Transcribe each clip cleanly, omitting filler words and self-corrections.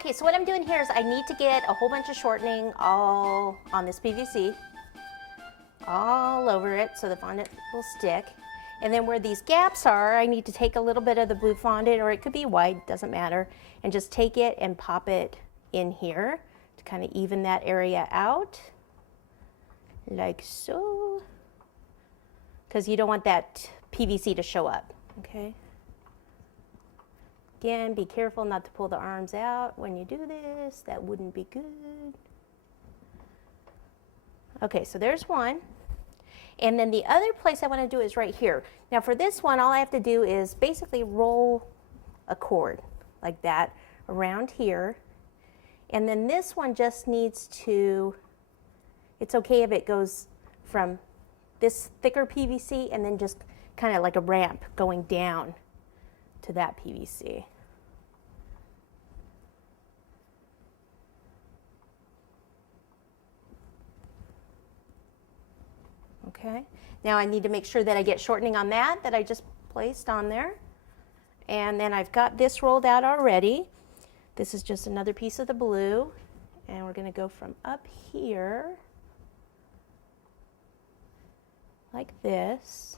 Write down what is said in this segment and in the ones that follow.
Okay, so what I'm doing here is I need to get a whole bunch of shortening all on this PVC, all over it so the fondant will stick. And then where these gaps are, I need to take a little bit of the blue fondant, or it could be white, doesn't matter, and just take it and pop it in here to kind of even that area out, like so, because you don't want that PVC to show up, okay? Again, be careful not to pull the arms out when you do this. That wouldn't be good. Okay, so there's one. And then the other place I want to do is right here. Now for this one, all I have to do is basically roll a cord like that around here. And then this one just needs to, it's okay if it goes from this thicker PVC and then just kind of like a ramp going down to that PVC. Okay, now I need to make sure that I get shortening on that I just placed on there. And then I've got this rolled out already. This is just another piece of the blue. And we're going to go from up here, like this,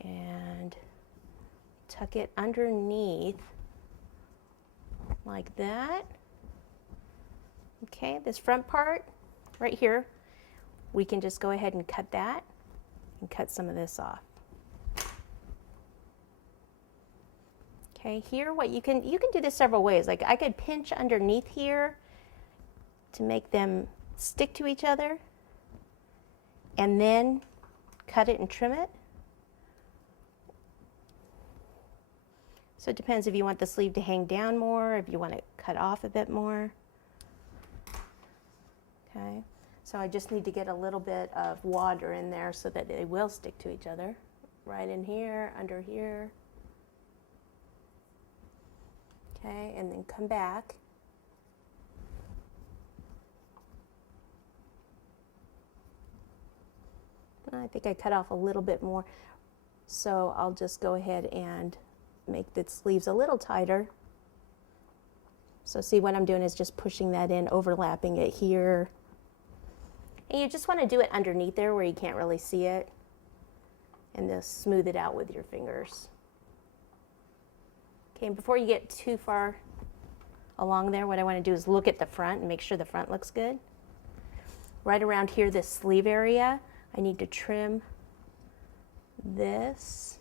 and tuck it underneath like that. Okay, this front part right here, we can just go ahead and cut that and cut some of this off. Okay, here what you can do this several ways. Like I could pinch underneath here to make them stick to each other and then cut it and trim it. So it depends if you want the sleeve to hang down more, if you want it cut off a bit more. Okay, so I just need to get a little bit of water in there so that they will stick to each other. Right in here, under here. Okay, and then come back. I think I cut off a little bit more, so I'll just go ahead and make the sleeves a little tighter. So see, what I'm doing is just pushing that in, overlapping it here. And you just want to do it underneath there where you can't really see it, and just smooth it out with your fingers. Okay, and before you get too far along there, what I want to do is look at the front and make sure the front looks good. Right around here, this sleeve area, I need to trim this.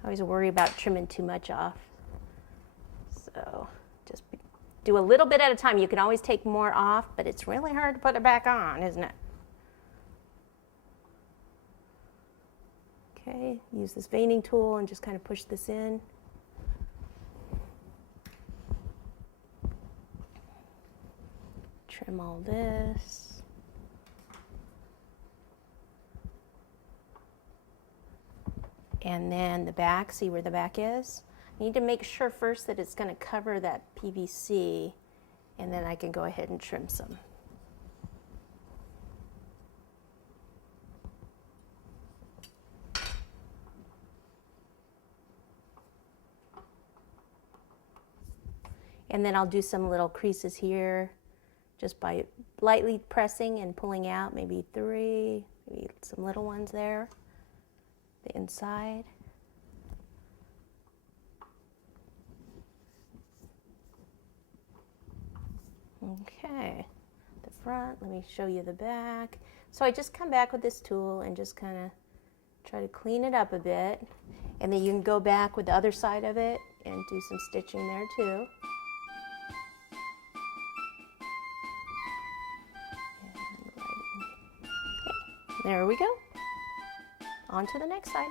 I always worry about trimming too much off. So just do a little bit at a time. You can always take more off, but it's really hard to put it back on, isn't it? Okay, use this veining tool and just kind of push this in. Trim all this. And then the back, see where the back is? I need to make sure first that it's going to cover that PVC, and then I can go ahead and trim some. And then I'll do some little creases here just by lightly pressing and pulling out, maybe 3, maybe some little ones there. The inside. Okay, the front, let me show you the back. So I just come back with this tool and just kind of try to clean it up a bit, and then you can go back with the other side of it and do some stitching there too. And right in. Okay, there we go. On to the next side.